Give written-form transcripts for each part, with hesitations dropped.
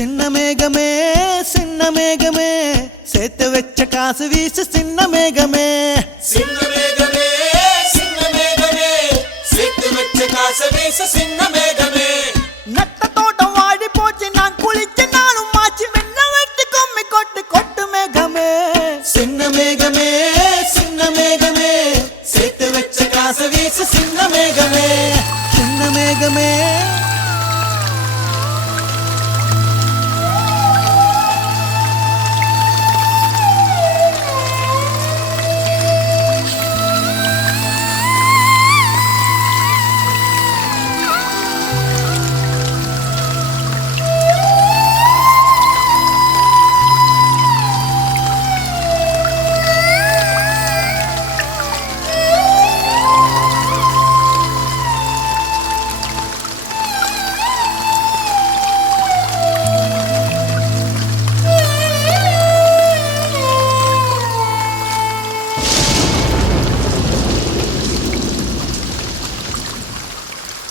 சின்ன மேகமே சின்ன மேகமே சேர்த்து வச்ச காசு வீசு சின்ன மேகமே சின்ன மேகமே சின்ன மேகமே சேர்த்து வச்ச காசு வீசு சின்ன மேகமே நட்ட தோட்டம் வாடி போச்சு நான் குளிச்ச நானும் மாச்சு மென்ன வெட்டி கொம்மி கொட்டு கொட்டு மேகமே சின்ன மேகமே சின்ன மேகமே சேர்த்து வச்ச காசு வீசு சின்ன மேகமே சின்ன மேகமே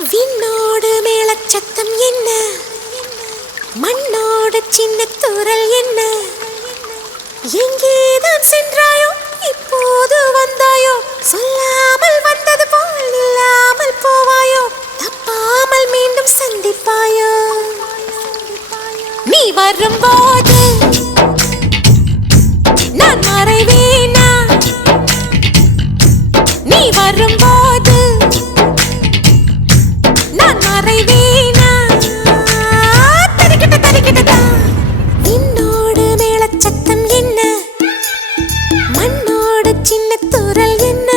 விண்ணோடு மேளச்சத்தம் என்ன மண்ணோடு சின்ன தூரல் என்ன எங்கேதான் சென்றாயோ இப்போது வந்தாயோ சொல்லாமல் வந்தது போல் இல்லாமல் போவாயோ தப்பாமல் மீண்டும் சந்திப்பாயோ நீ வரும்போது நான் மறைவேனா நீ வரும்போது நான் மறைவேனா தரிக்கிட்ட தரிக்கிட்டதான் விண்ணோடு மேளச்சத்தம் என்ன மண்ணோடு சின்ன தூரல் என்ன